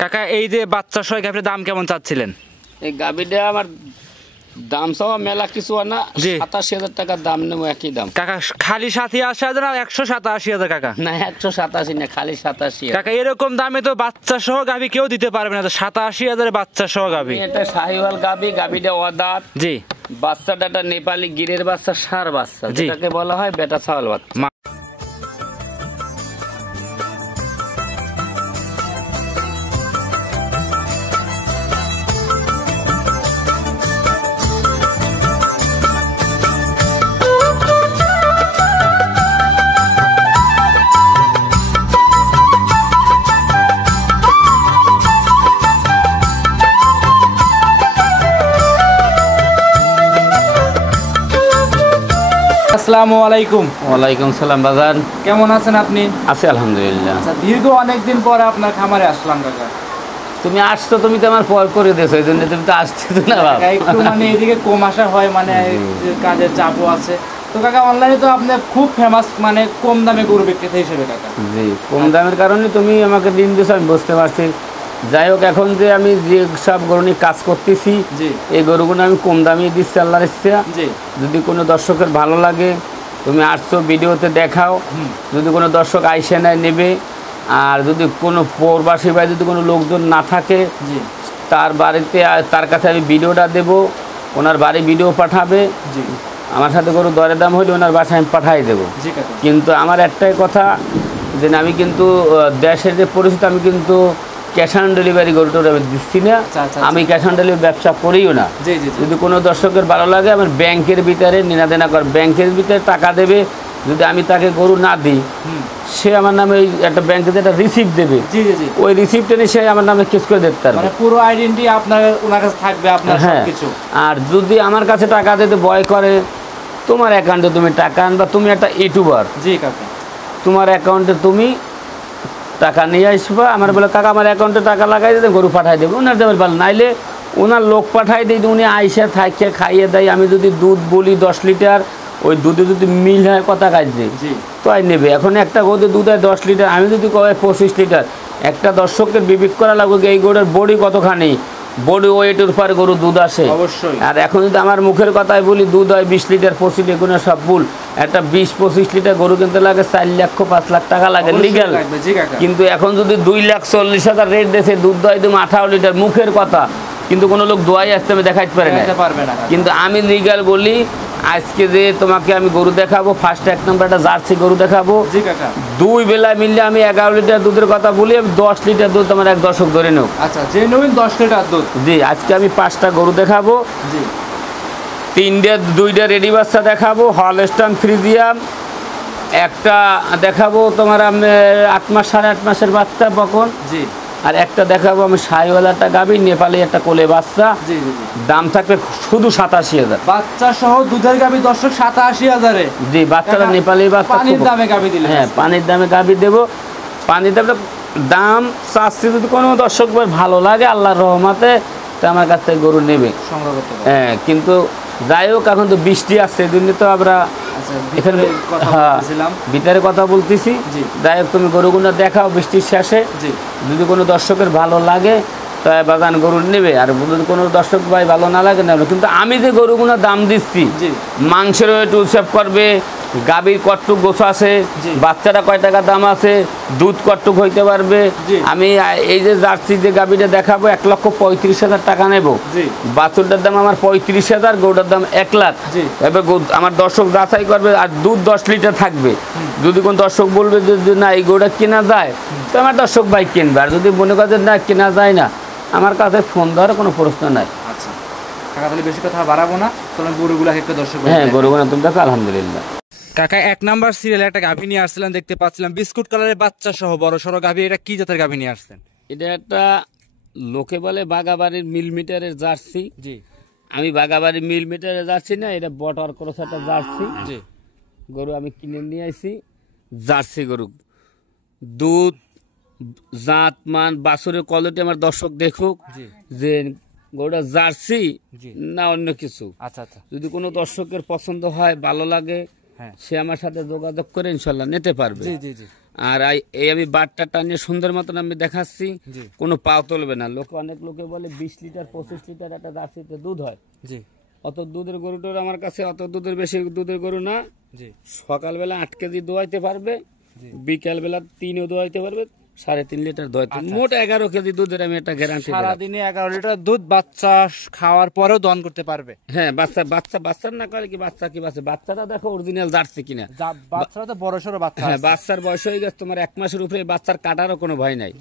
কাকা এই যে বাচ্চা সহ গাভীর দাম কেমন চাচ্ছিলেন? এই গাভীটা আমার দাম চাওয়া মেলা কিছু না, 87,000 টাকার দাম নেবো, একই দাম। কাকা খালি 87,000 না 187,000 কাকা? না 187 না, খালি 87। কাকা এরকম দামে তো বাচ্চা সহ গাভী কেউ দিতে পারবে না, 87,000 বাচ্চা সহ গাভী। এটা শাহিওয়াল গাভী, গাভীটা অদাঁত। জি। বাচ্চাটা একটা নেপালি গিরের বাচ্চা, ষাঁড় বাচ্চা, যেটাকে বলা হয় বেটা ছাওয়াল বাচ্চা। আসসালামু আলাইকুম। ওয়ালাইকুম সালাম বাজান, কেমন আছেন আপনি? আছি আলহামদুলিল্লাহ। আচ্ছা, দীর্ঘ অনেকদিন পরে আপনার খামারে আসলাম কাকা। তুমি আসছো, তুমি তো আমার পর করে দিয়েছো, এই জন্য তুমি তো আসছো না বাবা। একটু মানে এদিকে কম আসা হয়, মানে কাজের চাপও আছে তো কাকা। অনলাইনে তো আপনি খুব ফেমাস, মানে কম দামে গরু বিক্রেতা হিসেবে কাকা। জি, কম দামের কারণে তুমি আমাকে দিন দিয়েছো, আমি বুঝতে পারছি। যাই হোক, এখন যে আমি যে সব গরু নিয়ে কাজ করতেছি, এই গরুগুলো আমি কম দামে দিচ্ছি আল্লাহর ইচ্ছা। যদি কোনো দর্শকের ভালো লাগে, তুমি আসছো ভিডিওতে দেখাও। যদি কোনো দর্শক আইসে নেয় নেবে, আর যদি কোনো প্রবাসী বা যদি কোনো লোকজন না থাকে, তার বাড়িতে তার কাছে আমি ভিডিওটা দেব, ওনার বাড়ি ভিডিও পাঠাবে, আমার সাথে গরু দরে দাম হলে ওনার বাসায় আমি পাঠাই দেবো। কিন্তু আমার একটাই কথা, যে আমি কিন্তু দেশের যে পরিস্থিতি, আমি কিন্তু ক্যাশ অন ডেলিভারি গরুটা আমি দিচ্ছি না। আমি ক্যাশ অন ডেলিভারি ব্যবসা করিও না। যদি কোনো দর্শকের ভালো লাগে, আমার ব্যাংকের ভিতরে নেনাদেনা কর, ব্যাংকের ভিতরে টাকা দেবে। যদি আমি তাকে গরু না দিই, সে আমার নামে ওই একটা ব্যাংকে একটা রিসিপ্ট দেবে, ওই রিসিপ্টে নিয়ে সে আমার নামে কেস করে দিতে পারবে, পুরো আইডেন্টি আপনার ওনার কাছে থাকবে আপনার সবকিছু। আর যদি আমার কাছে টাকা দিতে ভয় করে, তোমার অ্যাকাউন্টে তুমি টাকা আনবা, তুমি একটা ইউটিউবার, তোমার অ্যাকাউন্টে তুমি টাকা নিয়ে আসবা, আমার বলে কাকা আমার অ্যাকাউন্টে টাকা লাগাই দিতে গরু পাঠাই দেবে, ওনার যাবে ভালো। নাইলে ওনার লোক পাঠাই দিই, উনি আইসা থাকিয়ে খাইয়ে দেয়। আমি যদি দুধ বলি 10 লিটার, ওই দুধে যদি মিল হয় কথা কাজে তো আই নেবে। এখন একটা গরুতে দুধ হয় 10 লিটার, আমি যদি কয় 25 লিটার, একটা দর্শকের বিবেক করা লাগবে এই গরুর বডি কতখানি, বডি ওয়েটের উপর গরু দুধ আসে অবশ্যই। আর এখন যদি আমার মুখের কথাই বলি দুধ হয় 20 লিটার 25 লিটার, সব ভুল। একটা 20-25 লিটার গরু কিনতে লাগে 4 লক্ষ 5 লাখ টাকা লাগে লিগ্যাল। কিন্তু এখন যদি 2,40,000 রেট দিয়েছে, দুধ হয় তুমি 18 লিটার, মুখের কথা। কিন্তু কোনো লোক দোয়াই আসতে আমি দেখাইতে পারে না। কিন্তু আমি লিগ্যাল বলি। আজকে যে তোমাকে আমি গরু দেখাবো, ফার্স্ট 1 নম্বর একটা জার্সি গরু দেখাবো, 2 বেলা মিললে আমি 11 লিটার দুধের কথা বলি, আমি 10 লিটার দুধ আমার এক দর্শক ধরে নেব। আচ্ছা, জেনুইন 10 লিটার দুধ। জি, আজকে আমি 5টা গরু দেখাবো। 2টা রেডি বাচ্চা দেখাবো, হলস্টাইন ফ্রিজিয়ান, একটা দেখাবো তোমার আমি 8 মাস 8.5 মাসের বাচ্চা বকন, আর একটা দেখাবো আমি শাহিওয়াল একটা গাভী, নেপালি একটা কোলে বাচ্চা। দাম থাকবে শুধু 87,000। বাচ্চা সহ দুধের গাভী দর্শক 87,000 এ। জি, বাচ্চাটা নেপালি বাচ্চা, পানির দামে গাভী দিলে। হ্যাঁ, পানির দামে গাভী দেবো। পানির দাম চাচ্ছি, যদি কোনো দর্শক ভালো লাগে আল্লাহর রহমতে, তো আমার কাছ থেকে গরু নেবে সংগ্রহ করতে। হ্যাঁ, কিন্তু যাই হোক, এখন তো বৃষ্টি আসছে, এই জন্য তো আমরা এখানে ভিতরে কথা বলতেছি। যাই হোক, তুমি গরুগুলো দেখাও বৃষ্টির শেষে, যদি কোনো দর্শকের ভালো লাগে তাই বাগান গরু নেবে, আর যদি কোনো দর্শক ভাই ভালো না লাগে না। কিন্তু আমি যে গরুগুলো দাম দিচ্ছি, মাংসেরও একটু হিসাব করবে, গাভীর কটটুক গোছ আছে, বাচ্চাটা কয় টাকা দাম আছে, দুধ কটটুক হইতে পারবে। আমি এই যে জার্সি যে গাভীটা দেখাবো 1,35,000 টাকা নেব। বাছুরটার দাম আমার 35,000, গরুটার দাম 1 লাখ। এবার আমার দর্শক যাচাই করবে, আর দুধ 10 লিটার থাকবে। যদি কোনো দর্শক বলবে যে না এই গরুটা কেনা যায়, তো আমার দর্শক ভাই কিনবে। আর যদি মনে করেন না কেনা যায় না, আমার কাছে ফোন দেওয়ার কোনো প্রশ্ন নাই। আচ্ছা কাকা, তাহলে বেশি কথা বাড়াবো না, চলুন গরুগুলো একটু দর্শক। হ্যাঁ, গরুগুলো তুমি দেখো আলহামদুলিল্লাহ। কাকা 1 নাম্বার সিরিয়ালে একটা গাভী নিয়ে আসছিলাম, দেখতে পাচ্ছিলাম বিস্কুট কালারের বাচ্চা সহ বড় সড়ো গাভী। এটা কি জাতের গাভী নিয়ে আসছেন? এটা একটা লোকে বলে বাগাবাড়ির মিলমিটারের জার্সি। জি, আমি বাগাবাড়ির মিলমিটারের জার্সি না, এটা বটার ক্রস একটা জার্সি। জি, গরু আমি কিনে নিয়ে আসি, জার্সি গরু। দুধ, জাত মান, বাছুরের কোয়ালিটি আমার দর্শক দেখুক যে গরুটা জার্সি না অন্য কিছু। আচ্ছা আচ্ছা, যদি কোনো দর্শকের পছন্দ হয়, ভালো লাগে, সে আমার সাথে যোগাযোগ করে ইনশাল্লাহ নিতে পারবে। আর এই আমি বাটটা টানিয়ে সুন্দর মতন আমি দেখাচ্ছি, কোনো পাও তুলবে না। অনেক লোকে বলে 20 লিটার 25 লিটার একটা জার্সিতে দুধ হয়, জি অত দুধের গরুটার আমার কাছে অত দুধের বেশি দুধের গরু না। জি সকালবেলা 8 কেজি দোয়াইতে পারবে, বিকাল বেলা 3ও দোয়াইতে পারবে, 3.5 লিটার দোয়াইতে, মোট 11 কেজি দুধের আমি একটা গ্যারান্টি। সারাদিনে 11 লিটার দুধ বাচ্চা খাওয়ার পরেও দহন করতে পারবে। হ্যাঁ বাচ্চার না করে কি বাচ্চাটা দেখো অরিজিনাল জার্সি কিনা, বাচ্চারা তো বড় সড়ো বাচ্চা। হ্যাঁ বাচ্চার বয়স হয়ে গেছে তোমার 1 মাসের উপরে, বাচ্চার কাটারও কোনো ভয় নাই।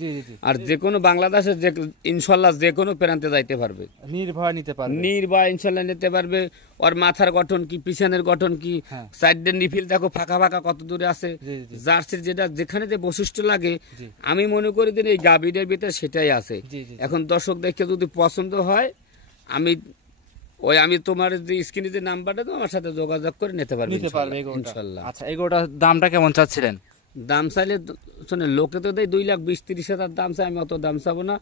আর যে কোনো বাংলাদেশের যে ইনশাল্লাহ যে কোনো প্রান্তে যাইতে পারবে, নির্ভয় নিতে পারবে, নির্ভয় ইনশাল্লাহ নিতে পারবে। ওর মাথার গঠন কি, পিছনের গঠন কি, সাইডের নিফিল দেখো ফাঁকা ফাঁকা কত দূরে আছে। জার্সির যেটা যেখানে যে বৈশিষ্ট্য লাগে আমি মনে করি যে এই গাভীদের ভিতরে সেটাই আছে। এখন দর্শক দেখে যদি পছন্দ হয় আমি তোমার যে স্ক্রিনে যে নাম্বারটা তো আমার সাথে যোগাযোগ করে নিতে পারবে ইনশাআল্লাহ। আচ্ছা এগুলোর দামটা কেমন চাচ্ছিলেন? দাম চাইলে শোনে লোকে তো দেয় 2,20,30,000 দাম চাই, আমি অত দাম চাবো না।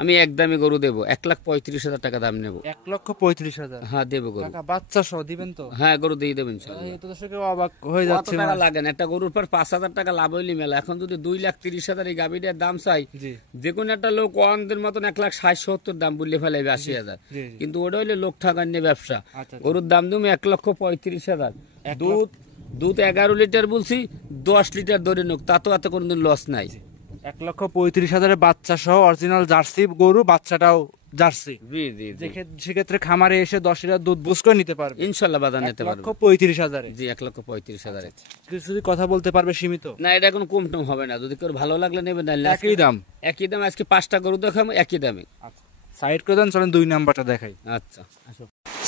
আমি একদমই গরু দেবো, 1,35,000 টাকা দাম নেবো। 1,35,000? হ্যাঁ দেবো গরু, বাচ্চা সহ দিবেন তো? হ্যাঁ গরু দিয়ে দেবেন। অবাক হয়ে যাচ্ছে, টাকা লাগে না একটা গরুর পর 5,000 টাকা লাভ হইলি মেলা। এখন যদি 2,30,000 এই গাভীটার দাম চাই, যে কোনো একটা লোক অনদের মতন 1,60,70 দাম বললে ফেলে 80,000, কিন্তু ওটা হইলে লোক ঠাকার নিয়ে ব্যবসা। গরুর দাম তুমি 1,35,000। দুধ 11 লিটার বলছি, 10 লিটার ধরে নোক, তা তো এত কোনদিন লস নাই। 1,35,000 বাচ্চা সহ অরিজিনাল জার্সি গরু, বাচ্চাটাও জার্সি। সেক্ষেত্রে খামারে এসে 10 লিটার দুধ বুঝ করে নিতে পারবে ইনশাল্লাহ, বাজার নিতে পারবে 1,35,000। জি 1,35,000। কিছু যদি কথা বলতে পারবে সীমিত না, এটা কোনো কম টম হবে না, যদি কেউ ভালো লাগলে নেবে না। একই দাম আজকে 5টা গরু দেখাবো একই দামে। সাইড করে দেন, চলেন 2 নাম্বারটা দেখাই। আচ্ছা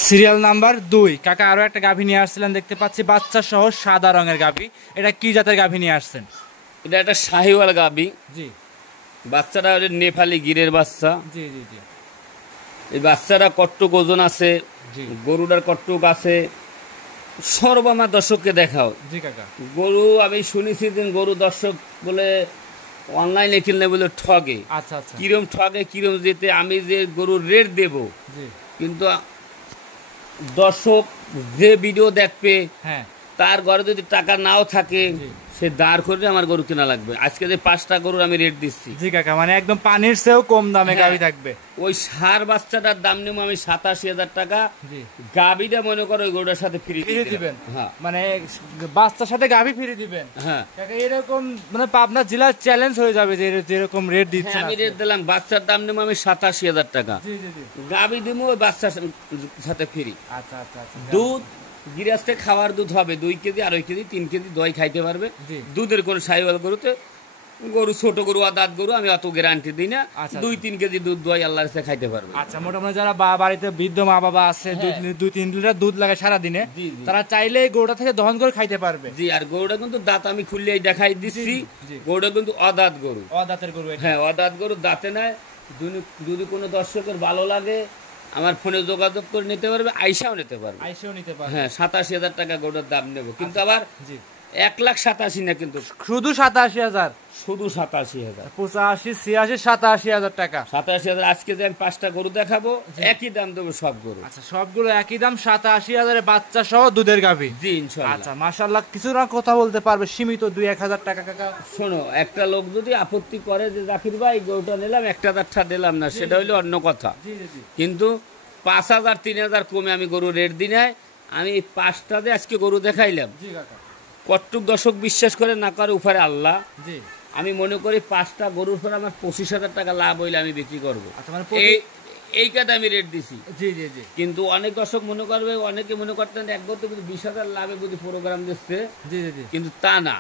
সিরিয়াল নাম্বার 2 কাকা আরো একটা গাভী নিয়ে আসছিলেন দেখতে পাচ্ছি, বাচ্চা সহ সাদা রঙের গাভী। এটা কি জাতের গাভী নিয়ে আসছেন? এটা একটা শাহিওয়াল গাভী। জি বাচ্চাটা নেপালি গিরের বাচ্চা। জি জি জি এই বাচ্চাটা কট্টুক ওজন আছে, গরুটার কট্টুক আছে, সর্বমা দর্শককে দেখাও। জি কাকা গরু আমি শুনেছি যে গরু দর্শক বলে অনলাইনে কিনলে বলে ঠগে। আচ্ছা আচ্ছা কিরম ঠগে কিরম যেতে আমি যে গরুর রেট দেব, কিন্তু দর্শক যে ভিডিও দেখবে তার ঘরে যদি টাকা নাও থাকে সে দাঁড় করে আমার গরু কেনা লাগবে। আজকে যে 5টা গরুর আমি রেট দিচ্ছি। জি কাকা মানে একদম পানির চেয়েও কম দামে গাভী থাকবে। ওই সার বাচ্চাটার দাম নেব আমি 87,000 টাকা। গাভীটা মনে করো ওই গরুটার সাথে ফ্রি দিবেন। হ্যাঁ মানে বাচ্চার সাথে গাভী ফ্রি দিবেন। হ্যাঁ কাকা এরকম মানে পাবনা জেলার চ্যালেঞ্জ হয়ে যাবে যে যেরকম রেট দিচ্ছেন। আমি রেট দিলাম, বাচ্চার দাম নেব আমি 87,000 টাকা। জি জি জি গাভী দেব ওই বাচ্চার সাথে ফ্রি। আচ্ছা আচ্ছা দুধ গিরাস্তে খাওয়ার দুধ হবে 2 কেজি, 2.5 কেজি, 3 কেজি দই খাইতে পারবে। দুধের কোন সাইওয়াল গরুতে, গরু ছোট গরু আদাত গরু আমি অত গ্যারান্টি দিই না। 2-3 কেজি দুধ দই আল্লাহর কাছে খাইতে পারবে। আচ্ছা মোটামুটি যারা বাড়িতে বৃদ্ধ মা বাবা আছে 2-3 লিটার দুধ লাগে সারা দিনে, তারা চাইলে গরুটা থেকে দহন করে খাইতে পারবে। জি আর গরুটা কিন্তু দাঁত আমি খুললেই দেখাই দিচ্ছি, গরুটা কিন্তু অদাত গরু। অদাতের গরু? হ্যাঁ অদাত গরু, দাঁতে নাই। যদি কোনো দর্শকের ভালো লাগে আমার ফোনে যোগাযোগ করে নিতে পারবে, আইসাও নিতে পারবে। হ্যাঁ 87,000 টাকা গরুর দাম নেব, কিন্তু আবার 1,87,000 না, কিন্তু শুধু 87,000, শুধু 87,000। 85, 86, 87,000 টাকা। 87,000 আজকে যে আমি 5টা গরু দেখাবো একই দাম দেবো সব গরু। আচ্ছা সবগুলো একই দাম 87,000 বাচ্চা সহ দুধের গাভী। জি ইনশাআল্লাহ। আচ্ছা মাশাআল্লাহ কিছু না কথা বলতে পারবে সীমিত 2-1,000 টাকা। কাকা শোনো, একটা লোক যদি আপত্তি করে যে জাকির ভাই গরুটা নিলাম 1,000 দিলাম না, সেটা হইলে অন্য কথা। কিন্তু 5,000 3,000 কমে আমি গরু রেট দিই নাই। আমি 5টাতে আজকে গরু দেখাইলাম, কতটুক দর্শক বিশ্বাস করে না করে উপরে আল্লাহ। আমি মনে করি 5টা গরুর পর আমার 25,000 টাকা লাভ হইলে আমি বিক্রি করবো। এই কাটা আমি রেট দিছি। কিন্তু অনেক দর্শক মনে করবে, অনেকে মনে করতেন এক গরু 20,000 লাভে বুঝি প্রোগ্রাম দিচ্ছে, কিন্তু তা না।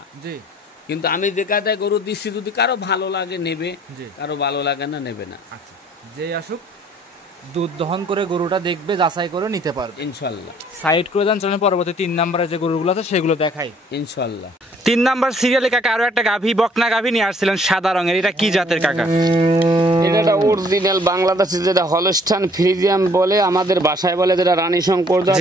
কিন্তু আমি যে কাটায় গরু দিচ্ছি যদি কারো ভালো লাগে নেবে, কারো ভালো লাগে না নেবে না। আচ্ছা যে আসুক দুধ দহন করে গরুটা দেখবে, যাচাই করে নিতে পারবে ইনশাআল্লাহ। সাইড করে দেন, চলেন পরবর্তী 3 নম্বরে যে গরুগুলো আছে সেগুলো দেখাই ইনশাআল্লাহ। 3 নাম্বার সিরিয়ালে কাকা আরো একটা গাভী, বকনা গাভী নিয়ে আসছিলেন সাদা রঙের। এটা কি জাতের কাকা? এটা একটা অরিজিনাল বাংলাদেশি যেটা হলস্টাইন ফ্রিজিয়ান বলে, আমাদের ভাষায় বলে যেটা রানী শঙ্কর জাত,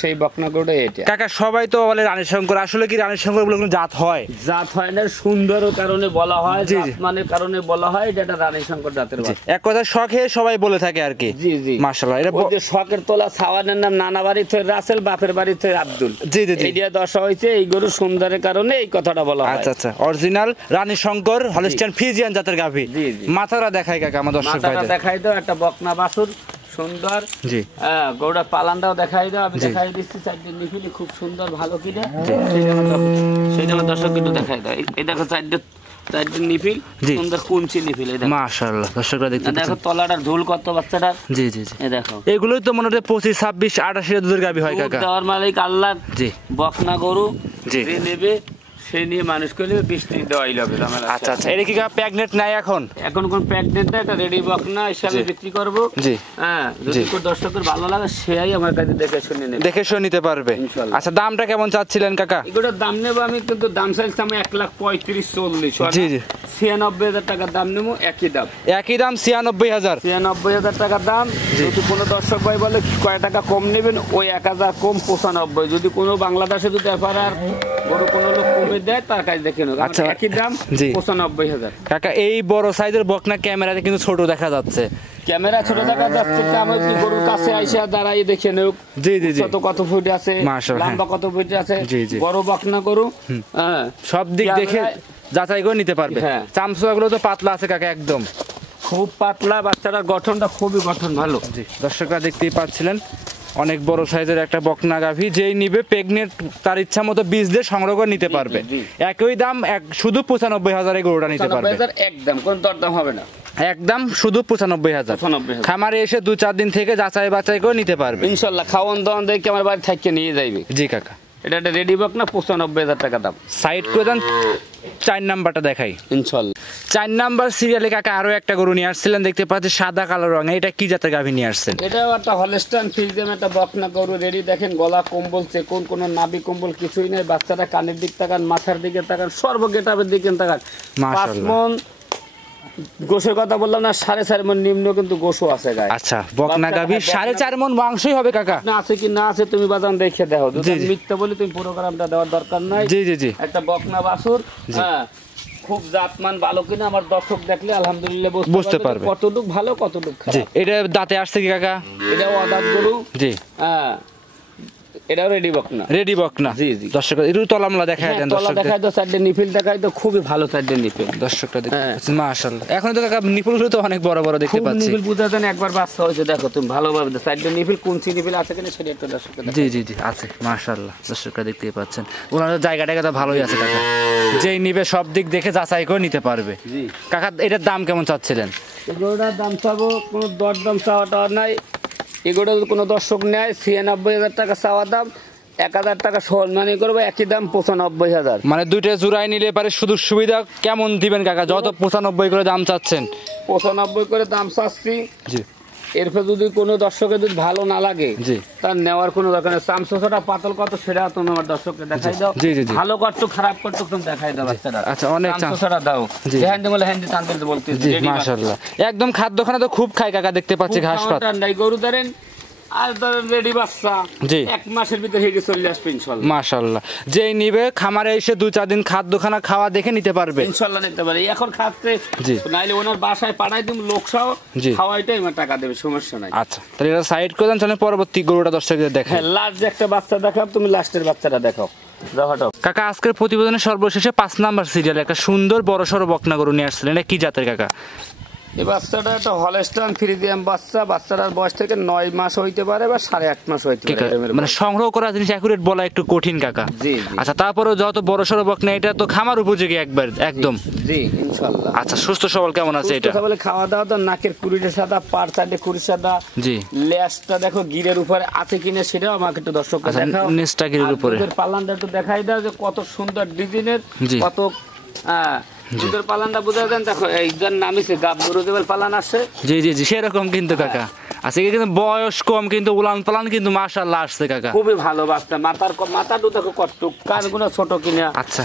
সেই বকনা গরুটা এটা। কাকা সবাই তো বলে রানী শঙ্কর, আসলে কি রানী শঙ্কর বলে কোনো জাত হয়? জাত হয় না, সুন্দর কারণে বলা হয়, জাতমানের কারণে বলা হয় এটা একটা রানী শঙ্কর জাতের বাচ্চা। এক কথা শখে সবাই বলে থাকে আর কি। জি জি মাশাআল্লাহ। এটা যে শখের তোলা ছাওয়ানের নাম নানা বাড়ি থেকে রাসেল, বাপের বাড়ি থেকে আব্দুল। জি জি জি। এইটা দশা হয়েছে এই গরু সুন্দরের কারণে এই কথাটা বলা হয়। আচ্ছা আচ্ছা, অরিজিনাল রানী শঙ্কর হলস্টাইন ফ্রিজিয়ান জাতের গাভী। জি জি। মাথাটা দেখাই কাকা আমার দর্শক ভাইদের। মাথাটা দেখাই দাও, একটা বকনা বাছুর সুন্দর। জি। হ্যাঁ, গরুটা পালানটাও দেখাই দাও, আমি দেখাই দিচ্ছি। চারটে নিফিলি খুব সুন্দর ভালো কিনা সেইটা আমার দর্শক কিন্তু দেখাই দাও। এই দেখো চারটে নিফিল, সুন্দর কুঞ্চি নিফিল। এই দেখো মাশাআল্লাহ, দর্শকরা দেখতে দেখো তলাটার ঝুল কত বাচ্চাটার। জি জি জি। এই দেখো এগুলোই তো মনে হয় 25, 26, 28 দুধের গাভী হয় কাকা। দেওয়ার মালিক আল্লাহ। জি। বকনা গরু জি। যে নেবে সে নিয়ে মানুষ করলে বৃষ্টি দেওয়াই লাগবে। আচ্ছা আচ্ছা, এটা কি প্রেগনেন্ট নাই এখন? এখন কোন প্রেগনেন্ট না, এটা রেডি বকনা হিসাবে বিক্রি করব। জি। হ্যাঁ, যদি কোন দর্শকের ভালো লাগে সেই আমার কাছে দেখে শুনে নেবে, দেখে শুনে নিতে পারবে। আচ্ছা, দামটা কেমন চাচ্ছিলেন কাকা? এগুলোর দাম নেবো আমি, কিন্তু দাম চাইছি আমি 1,35,40। জি জি। 96,000 টাকা দাম নেবো। একই দাম 96,000। 96,000 টাকা দাম। যদি কোনো দর্শক ভাই বলে কয় টাকা কম নেবেন, ওই 1,000 কম 95। যদি কোনো বাংলাদেশে যদি এফার আর বড় কোনো লোক কমে দেয় তার কাছে দেখে নেব। আচ্ছা, একই দাম 95,000। কাকা এই বড় সাইজের বকনা ক্যামেরাতে কিন্তু ছোট দেখা যাচ্ছে। ক্যামেরা ছোট দেখা যাচ্ছে, আমার কি গরুর কাছে আইসা দাঁড়াই দেখে নেব। জি জি জি। কত ফুট আছে, লম্বা কত ফুট আছে, বড় বকনা গরু। হ্যাঁ, সব দিক দেখে যাচাই করে নিতে পারবে। হ্যাঁ, চামচুয়াগুলো তো পাতলা আছে কাকা, একদম খুব পাতলা। বাচ্চাটার গঠনটা খুবই গঠন ভালো। জি, দর্শকরা দেখতেই পাচ্ছিলেন অনেক বড় সাইজের একটা বকনা গাভী। যেই নিবে প্রেগনেন্ট তার ইচ্ছা মতো বীজ দিয়ে সংগ্রহ করে নিতে পারবে। একই দাম, শুধু 95,000 গরুটা নিতে পারবে একদম, কোন দরদাম হবে না, একদম শুধু 95,000। খামারে এসে 2-4 দিন থেকে যাচাই বাছাই করে নিতে পারবে ইনশাল্লাহ। খাওয়ান দাওয়ান দেখে আমার বাড়ি থেকে নিয়ে যাইবে। জি কাকা, এটা একটা রেডি বকনা, 95,000 টাকা দাম। সাইড করে দেন। 4 নাম্বারটা দেখাই ইনশাল্লাহ। 4 নাম্বার সিরিয়ালে কাকা আরো একটা গরু নিয়ে আসছিলেন, দেখতে পাচ্ছি সাদা কালো রঙে। এটা কি জাতের গাভী নিয়ে আসছেন? এটাও একটা হলস্টাইন ফ্রিজিয়ান একটা বকনা গরু রেডি। দেখেন গলা কম্বল চেকুন, কোনো নাভি কম্বল কিছুই নেই। বাচ্চাটা কানের দিক তাকান, মাথার দিকে তাকান, সর্বগেটাপের দিকে তাকান। 5 মণ গোশের কথা বললাম না, 4.5 মণ নিম্ন কিন্তু গোশও আছে গায়ে। আচ্ছা, বকনা গাভী 4.5 মণ মাংসই হবে কাকা। না আছে কি না আছে তুমি বাজান দেখে দেখো। যদি মিথ্যা বলি তুমি প্রোগ্রামটা দেওয়ার দরকার নাই। জি জি জি। একটা বকনা বাছুর, হ্যাঁ, খুব জাতমান ভালো কিনা আমার দর্শক দেখলে আলহামদুলিল্লাহ বুঝতে পারবে কতটুকু ভালো কতটুকু খারাপ। এটা দাঁতে আসছে কি কাকা? এটাও আদাত গরু। জি। হ্যাঁ, এটাও রেডি বকনা। রেডি বকনা। জি জি। দর্শক একটু তলামলা দেখায় দেন। তলা দেখায় তো, চারটে নিফিল দেখায় তো, খুবই ভালো চারটে নিফিল। দর্শকটা দেখুন মাশাআল্লাহ। এখন তো কাকা নিফিলগুলো তো অনেক বড় বড় দেখতে পাচ্ছি। নিফিল বুঝা জানেন একবার বাচ্চা হয়েছে, দেখো তুমি ভালোভাবে চারটে নিফিল কোনছি নিফিল আছে কিনা সেটা একটু দর্শককে জি জি জি আছে মাশাআল্লাহ। দর্শকরা দেখতেই পাচ্ছেন ওনাদের জায়গাটা তো ভালোই আছে কাকা। যেই নিবে সব দিক দেখে যাচাই করে নিতে পারবে। জি কাকা, এটার দাম কেমন চাচ্ছিলেন? এগুলোটার দাম চাবো, কোনো দরদাম চাওয়াটা নাই। এগুলো কোনো দর্শক নেয় 96,000 টাকা চাওয়া দাম, 1,000 টাকা সম্মানী করবো। একই দাম 95,000। মানে দুইটা জোড়াই নিলে পারে শুধু সুবিধা কেমন দিবেন কাকা? যত 95 করে দাম চাচ্ছেন। 95 করে দাম চাচ্ছি। জি। এরপর যদি কোনো দর্শকের যদি ভালো না লাগে, জি, তার নেওয়ার কোনো দরকার নেই। চামচটা পাতল কত সেটা তুমি আমার দর্শককে দেখাই দাও। জি জি জি। ভালো কত খারাপ কত তুমি দেখাই দাও বাচ্চাটা। আচ্ছা, অনেক চামচটা দাও। হ্যান্ডি বলে হ্যান্ডি টানতে বলতে। জি মাশাআল্লাহ। একদম খাদ্যখানা তো খুব খায় কাকা, দেখতে পাচ্ছি ঘাস পাত। নাই গরু ধরেন আর ধরেন রেডি বাচ্চা। জি। 1 মাসের ভিতরে হেঁটে চলে আসবে ইনশাআল্লাহ। মাশাআল্লাহ। যেই নিবে খামারে এসে 2-4 দিন খাদ্যখানা খাওয়া দেখে নিতে পারবে ইনশাআল্লাহ। নিতে পারে এখন খাচ্ছে। জি। নাইলে ওনার বাসায় পাঠাই দিম লোকসহ খাওয়াইটাই আমার টাকা দেবে, সমস্যা নাই। আচ্ছা, তাহলে এটা সাইড করে দেন। চলেন পরবর্তী গরুটা দর্শকদের দেখাই। লাস্ট একটা বাচ্চা দেখাও, তুমি লাস্টের বাচ্চাটা দেখাও। কাকা, আজকের প্রতিবেদনের সর্বশেষে 5 নাম্বার সিরিয়ালে একটা সুন্দর বড়সড় বকনা গরু নিয়ে আসছিলেন। এটা কি জাতের কাকা? এই বাচ্চাটা একটা হলস্টাইন ফ্রিজিয়ান বাচ্চা। বাচ্চাটার বয়স থেকে 9 মাস হইতে পারে বা 8.5 মাস হইতে পারে। মানে সংগ্রহ করা জিনিস অ্যাকুরেট বলা একটু কঠিন কাকা। জি। আচ্ছা, তারপরেও যত বড়সড় বকনা, এটা তো খামার উপযোগী একবার একদম। জি ইনশাআল্লাহ। আচ্ছা, সুস্থ সবল কেমন আছে এটা? সুস্থ সবল। খাওয়া দাওয়া তো নাকের কুড়িটা সাদা, পার সাইডে কুড়ি সাদা। জি। লেজটা দেখো গিরের উপরে আছে কিনা সেটাও আমাকে একটু দর্শককে দেখাও। নেজটা গিরের উপরে। পাল্লানটা একটু দেখাই দাও যে কত সুন্দর ডিজাইনের, কত দুধের পালানটা বুঝা দেন। দেখো এই যার নামিছে গাব গরু দেবেল পালান আসে। জি জি জি, সেরকম কিন্তু কাকা। আচ্ছা, কিন্তু বয়স কম কিন্তু উলান পালান কিন্তু মাশাআল্লাহ আসছে কাকা। খুবই ভালো বাচ্চা। মাথাটা দেখো কত, কানগুলো ছোট কিনা। আচ্ছা,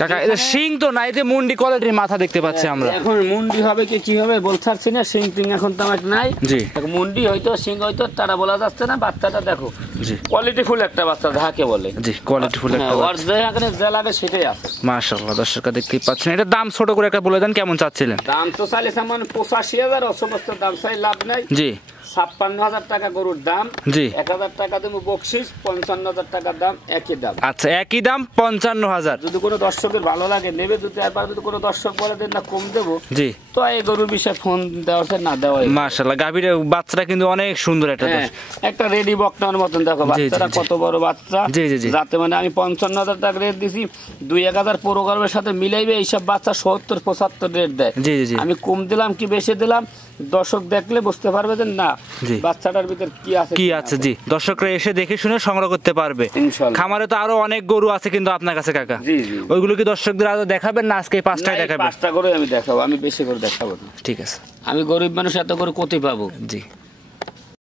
কাকা এটা শিং তো না, এতে মুন্ডি কোয়ালিটির মাথা দেখতে পাচ্ছি আমরা। এখন মুন্ডি হবে কি হবে বলতে পারছি না, সিং টিং এখন তো আমার নাই। জি এখন মুন্ডি হয়তো সিং হয়তো তারা বলা যাচ্ছে না। বাচ্চাটা দেখো জি কোয়ালিটি ফুল একটা বাচ্চা যাকে বলে। জি কোয়ালিটি ফুল একটা ওর যেখানে যা লাগে সেটাই আছে। মাশাআল্লাহ দর্শকরা দেখতেই পাচ্ছেন। এটা দাম ছোট করে একটা বলে দেন কেমন চাচ্ছিলেন? দাম তো চাইলে সামান 85,000, অসমস্ত দাম চাই লাভ নাই। জি 56,000 টাকা গরুর দাম। জি 1,000 টাকা দেবো বকশিস, 55,000 টাকা দাম, একই দাম। আচ্ছা একই দাম 55,000। যদি কোনো দর্শকের ভালো লাগে নেবে, যদি একবার যদি কোনো দর্শক বলে দেন না কম দেবো, জি তো এই গরুর বিষয়ে ফোন দেওয়া না দেওয়া। মাশাআল্লাহ গাভীর বাচ্চাটা কিন্তু অনেক সুন্দর একটা। হ্যাঁ, একটা রেডি বকনার মতন দেখো বাচ্চাটা কত বড় বাচ্চা। জি জি জি যাতে মানে আমি 55,000 টাকা রেট দিছি, 2-1,000 প্রোগ্রামের সাথে মিলাইবে এইসব বাচ্চা 70-75 রেট দেয়। জি জি আমি কম দিলাম কি বেশি দিলাম, দর্শক দেখলে বুঝতে পারবে যে না জি বাচ্চাটার ভিতর কি আছে কি আছে। জি দর্শকরা এসে দেখে শুনে সংগ্রহ করতে পারবে। ইনশাআল্লাহ। খামারে তো আরো অনেক গরু আছে কিন্তু আপনার কাছে কাকা, জি জি ওইগুলো কি দর্শকদের আরো দেখাবেন না আজকে এই না, পাঁচটায় এই দেখাবেন? 5টা করে আমি দেখাবো, আমি বেশি করে দেখাবো না। ঠিক আছে আমি গরিব মানুষ, এত করে কোথায় পাবো? জি